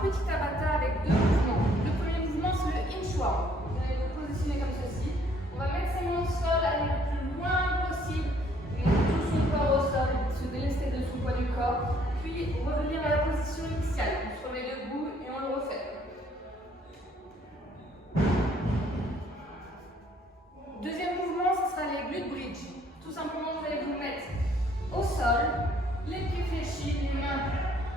petit tabata avec deux mouvements. Le premier mouvement, c'est le inchworm. Vous allez vous positionner comme ceci. On va mettre ses mains au sol, aller le plus loin possible, mettre tout son corps au sol, se délester de son poids du corps, puis revenir à la position initiale. On se remet debout et on le refait. Deuxième mouvement, ce sera les glute bridge. Tout simplement, vous allez vous mettre au sol, les pieds fléchis, les mains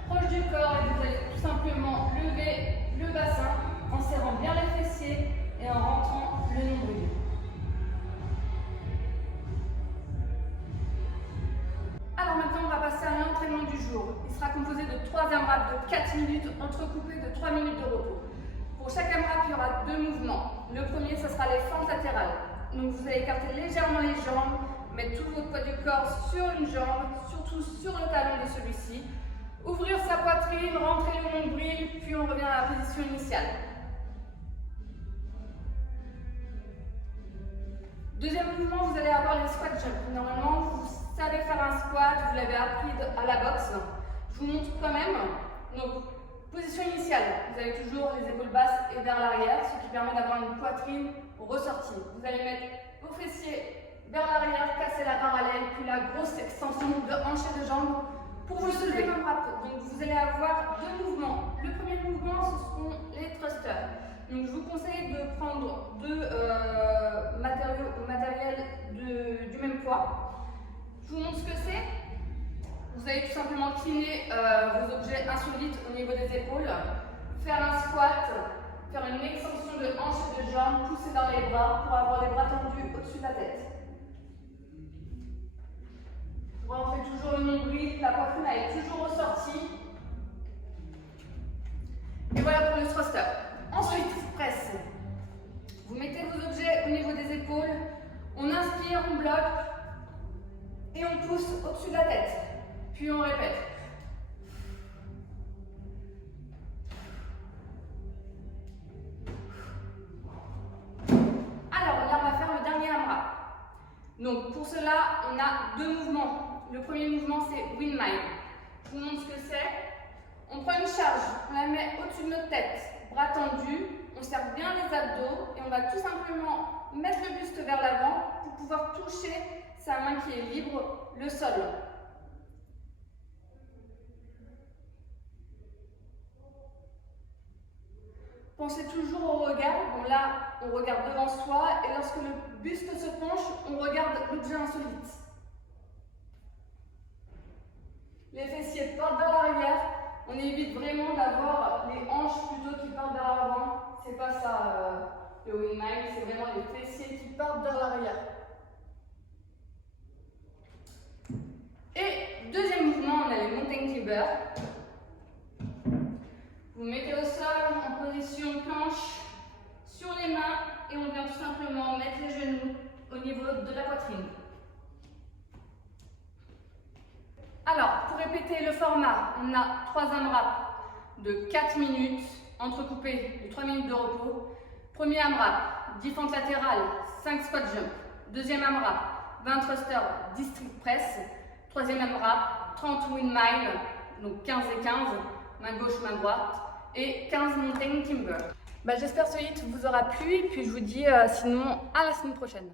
proches du corps et vous allez tout simplement lever le bassin en serrant bien les fessiers et en rentrant le nombril. Alors maintenant, on va passer à l'entraînement du jour. Il sera composé de 3 AMRAP de 4 minutes entrecoupés de 3 minutes de repos. Pour chaque AMRAP, il y aura 2 mouvements. Le premier, ce sera les fentes latérales. Donc vous allez écarter légèrement les jambes, mettre tout votre poids du corps sur une jambe, surtout sur le talon de celui-ci. Ouvrir sa poitrine, rentrer le nombril, puis on revient à la position initiale. Deuxième mouvement, vous allez avoir les squat jumps. Normalement, vous savez faire un squat, vous l'avez appris à la boxe. Je vous montre quand même. Donc, position initiale, vous avez toujours les épaules basses et vers l'arrière, ce qui permet d'avoir une poitrine ressortie. Vous allez mettre vos fessiers vers l'arrière, casser la parallèle, puis la grosse extension de hanches et de jambes pour vous soulever. Donc vous allez avoir 2 mouvements. Le premier mouvement, ce seront les thrusters. Donc je vous conseille de prendre 2 matériels du même poids. Je vous montre ce que c'est. Vous allez tout simplement cliner vos objets insolites au niveau des épaules, faire un squat, faire une extension de hanches et de jambes, pousser dans les bras pour avoir les bras tendus au-dessus de la tête. Vous rentrez toujours le nombril, la poitrine est toujours ressortie. Et voilà pour le thruster. Ensuite, presse. Vous mettez vos objets au niveau des épaules, on inspire, on bloque et on pousse au-dessus de la tête. Puis on répète. Alors là, on va faire le dernier AMRAP. Donc pour cela, on a 2 mouvements. Le premier mouvement, c'est windmill. Je vous montre ce que c'est. On prend une charge, on la met au-dessus de notre tête, bras tendus, on serre bien les abdos et on va tout simplement mettre le buste vers l'avant pour pouvoir toucher sa main qui est libre, le sol. Pensez toujours au regard. Bon là, on regarde devant soi et lorsque le buste se penche, on regarde l'objet insolite. Les fessiers partent vers l'arrière. On évite vraiment d'avoir les hanches plutôt qui partent vers l'avant. C'est pas ça le windmill, c'est vraiment les fessiers qui partent vers l'arrière. Et deuxième mouvement, on a les mountain climbers. Vous mettez au sol en position planche sur les mains et on vient tout simplement mettre les genoux au niveau de la poitrine. Alors, pour répéter le format, on a 3 AMRAP de 4 minutes entrecoupés de 3 minutes de repos. Premier AMRAP, 10 fentes latérales, 5 squat jump. Deuxième AMRAP, 20 thrusters, 10 strict press. Troisième AMRAP, 30 windmill, donc 15 et 15, main gauche, main droite. Et 15 mountain climber. J'espère que ce hit vous aura plu et puis je vous dis sinon à la semaine prochaine.